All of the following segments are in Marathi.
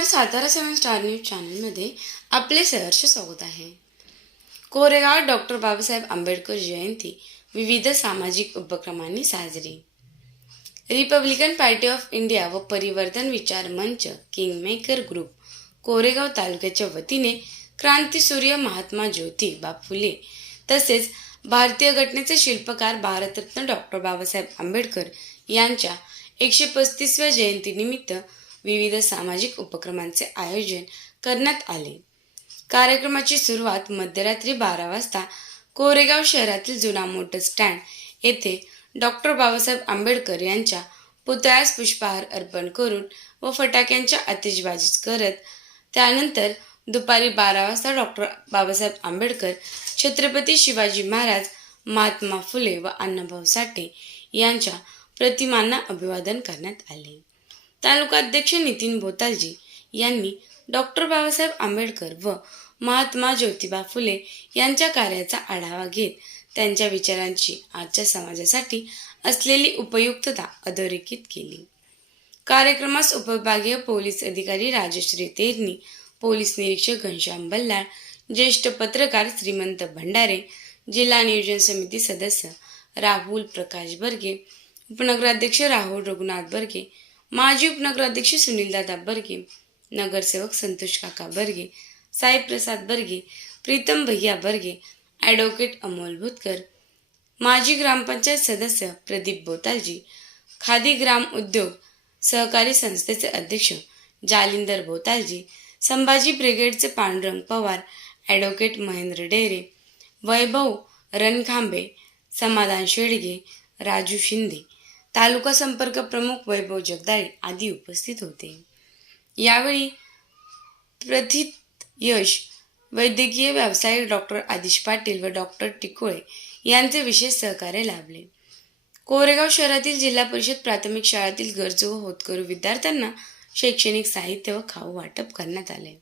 नमस्कार, सातारा 7 स्टार न्यूज चॅनलमध्ये आपले सहर्ष स्वागत आहे। कोरेगाव डॉक्टर बाबासाहेब आंबेडकर जयंती विविध सामाजिक उपक्रमांनी साजरी। रिपब्लिकन पार्टी ऑफ इंडिया व परिवर्तन विचार मंच किंगमेकर ग्रुप कोरेगाव तालुक्याच्या वतीने क्रांतीसूर्य महात्मा ज्योतिबा फुले तसेच भारतीय घटनेचे शिल्पकार भारतरत्न डॉक्टर बाबासाहेब आंबेडकर यांच्या 135व्या जयंतीनिमित्त विविध सामाजिक उपक्रमांचे आयोजन करण्यात आले। कार्यक्रमाची सुरुवात मध्यरात्री 12 वाजता कोरेगाव शहरातील जुना मोटर स्टँड येथे डॉक्टर बाबासाहेब आंबेडकर यांच्या पुतळ्यास पुष्पहार अर्पण करून व फटाक्यांच्या आतिषबाजी करत, त्यानंतर दुपारी 12 वाजता डॉक्टर बाबासाहेब आंबेडकर, छत्रपती शिवाजी महाराज, महात्मा फुले व अण्णाभाऊ साठे यांच्या प्रतिमांना अभिवादन करण्यात आले। तालुकाध्यक्ष नितीन बोतालजी यांनी डॉक्टर बाबासाहेब आंबेडकर व महात्मा ज्योतिबा फुले यांच्या कार्याचा आढावा घेत त्यांच्या विचारांची आजच्या समाजासाठी असलेली उपयुक्तता अधोरेखित केली। कार्यक्रमास उपविभागीय पोलीस अधिकारी राजश्री तेरणी, पोलीस निरीक्षक घनश्याम बल्लाळ, ज्येष्ठ पत्रकार श्रीमंत भंडारे, जिल्हा नियोजन समिती सदस्य राहुल प्रकाश बर्गे, उपनगराध्यक्ष राहुल रघुनाथ बर्गे, माजी उपनगराध्यक्ष सुनीलदादा बर्गे, नगरसेवक संतोष काका बर्गे, साई प्रसाद बर्गे, प्रीतम भैया बर्गे, ॲडव्होकेट अमोल भुतकर, माजी ग्रामपंचायत सदस्य प्रदीप बोतालजी, खादी ग्राम उद्योग सहकारी संस्थेचे अध्यक्ष जालिंदर बोतालजी, संभाजी ब्रिगेडचे पांडुरंग पवार, ॲडव्होकेट महेंद्र डेरे, वैभव रणखांबे, समाधान शेडगे, राजू शिंदे, तालुका संपर्क प्रमुख वैभव जगदाळे आदी उपस्थित होते। यावेळी प्रथित यश वैद्यकीय व्यावसायिक डॉक्टर आदिश पाटील व डॉक्टर टिकोळे यांचे विशेष सहकार्य लाभले। कोरेगाव शहरातील जिल्हा परिषद प्राथमिक शाळेतील गरजू व होतकरू विद्यार्थ्यांना शैक्षणिक साहित्य व खाऊ वाटप करण्यात आले।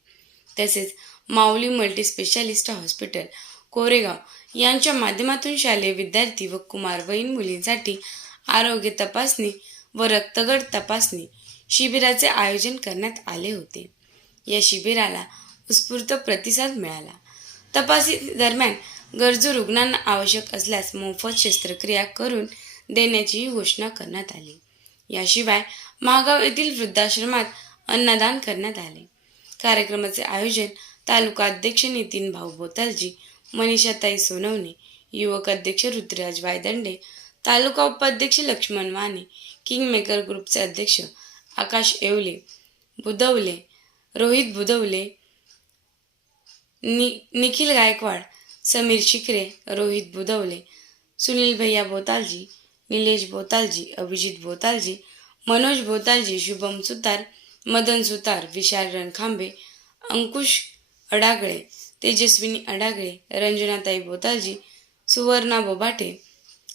तसेच माऊली मल्टी स्पेशालिस्ट हॉस्पिटल कोरेगाव यांच्या माध्यमातून शालेय विद्यार्थी व कुमारवयीन मुलींसाठी आरोग्य तपासणी व रक्तगट तपासणी शिबिराचे आयोजन करण्यात आले होते। या शिबिराला उत्स्फूर्त प्रतिसाद मिळाला। तपासणी दरम्यान गरजू रुग्णांना आवश्यक असल्यास मोफत शस्त्रक्रिया करून देण्याची घोषणा करण्यात आली। याशिवाय महागाव येथील वृद्धाश्रमात अन्नदान करण्यात आले। कार्यक्रमाचे आयोजन तालुका अध्यक्ष नितीन भाऊ बोतालजी, मनीषाताई सोनवणे, युवक अध्यक्ष रुद्रराज वायदंडे, तालुका उपाध्यक्ष लक्ष्मण माने, किंगमेकर ग्रुपचे अध्यक्ष आकाश येवले, बुधवले, रोहित बुधवले, निखिल गायकवाड, समीर शिकरे, रोहित बुधवले, सुनील भैया बोतालजी, निलेश बोतालजी, अभिजित बोतालजी, मनोज बोतालजी, शुभम सुतार, मदन सुतार, विशाल रणखांबे, अंकुश अडागळे, तेजस्विनी अडागळे, रंजनाताई बोतालजी, सुवर्णा बोबाटे,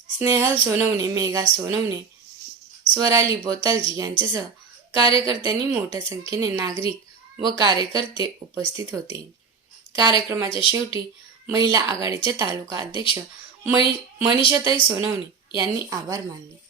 स्नेहल सोनवणे, मेघा सोनवणे, स्वराली बोतालजी यांच्यासह कार्यकर्त्यांनी मोठ्या संख्येने नागरिक व कार्यकर्ते उपस्थित होते। कार्यक्रमाच्या शेवटी महिला आघाडीचे तालुका अध्यक्ष मनीषाताई सोनवणे यांनी आभार मानले।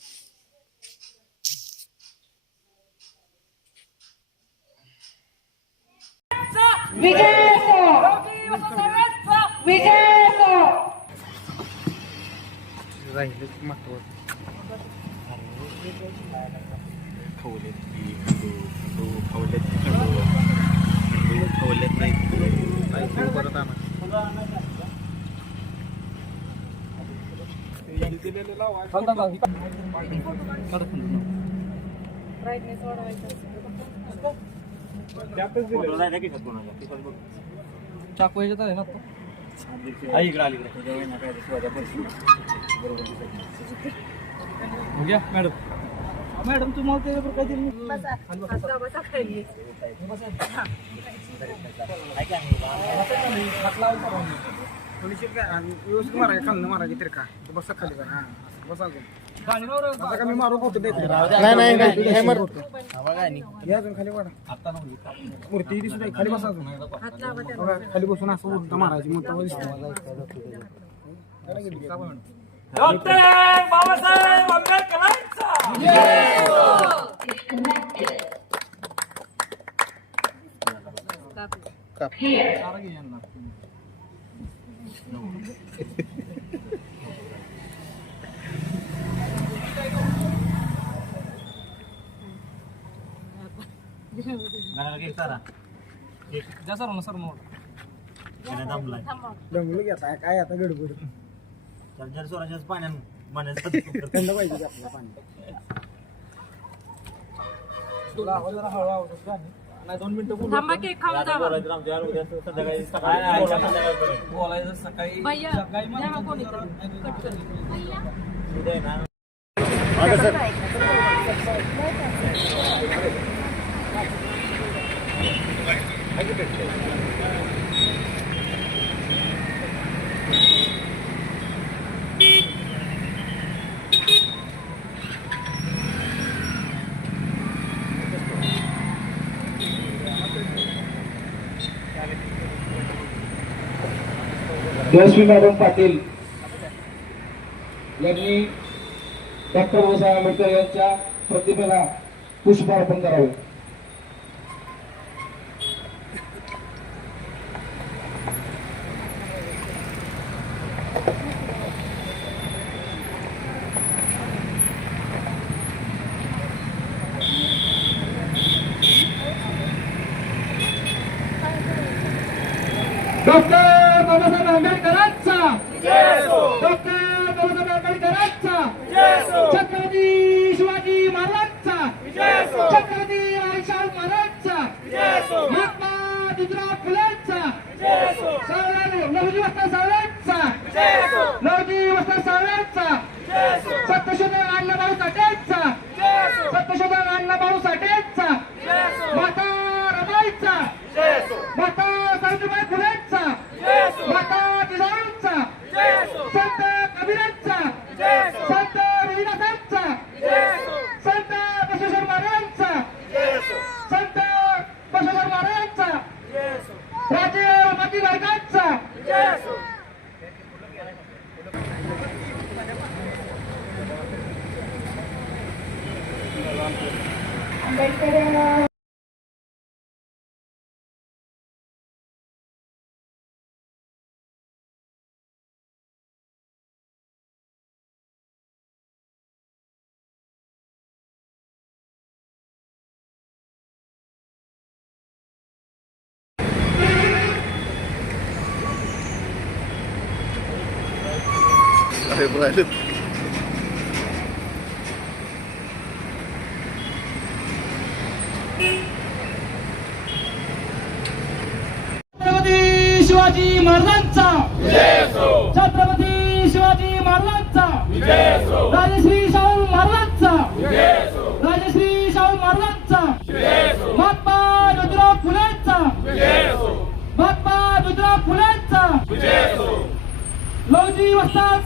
मॅडम तुम्हाला व्यवस्थित मारा खाल्लं मारायची तर का बस खाली का बसा मी मारू होतो खाली वाढा मूर्ती दिसत खाली बसा खाली बसून असं उलटा मारायची मग डॉक्टर बाबासाहेब आंबेडकरांचा दमलं की आता काय आता गडबड थंड पाहिजे की आपल्याला पाणी तुला आवाज जरा हळू आवाज गाणी नाही 2 मिनिटं बोलू बोलायचं सकाळी जयश्री मॅडम पाटील यांनी डॉक्टर बाबासाहेब आंबेडकर यांच्या प्रतिमेला पुष्पार्पण करावे. डॉक्टर बाबासाहेब आंबेडकरांचा डॉक्टर बाबासाहेब आंबेडकरांचा छत्रपती शिवाजी महाराजांचा छत्रपती रायशाह महाराजांचा महात्मा ज्योतिराव फुलेंचा लवजी वस्त्र सावळ्यांचा लवजी वस्त्र सावळ्यांचा सत्यशोधक अण्णाभाऊ साठेंचा सत्यशोधक अण्णाभाऊ साठेंचा माता रमाईचा माता सावित्रीबाई फुलेंचा माता जिजाऊंचा संत कबीरांचा संत रविदासांचा संत बसवेश्वर महाराजांचा संत बसवेश्वर महाराजांचा राजे माती नायकांचा छत्रपती शिवाजी महाराजांचा छत्रपती शिवाजी महाराजांचा राजश्री शाहू महाराजांचा राजश्री शाहू महाराजांचा महात्मा ज्योतिराव फुलेंचा महात्मा ज्योतिराव फुलेंचा लवजी वस्ताद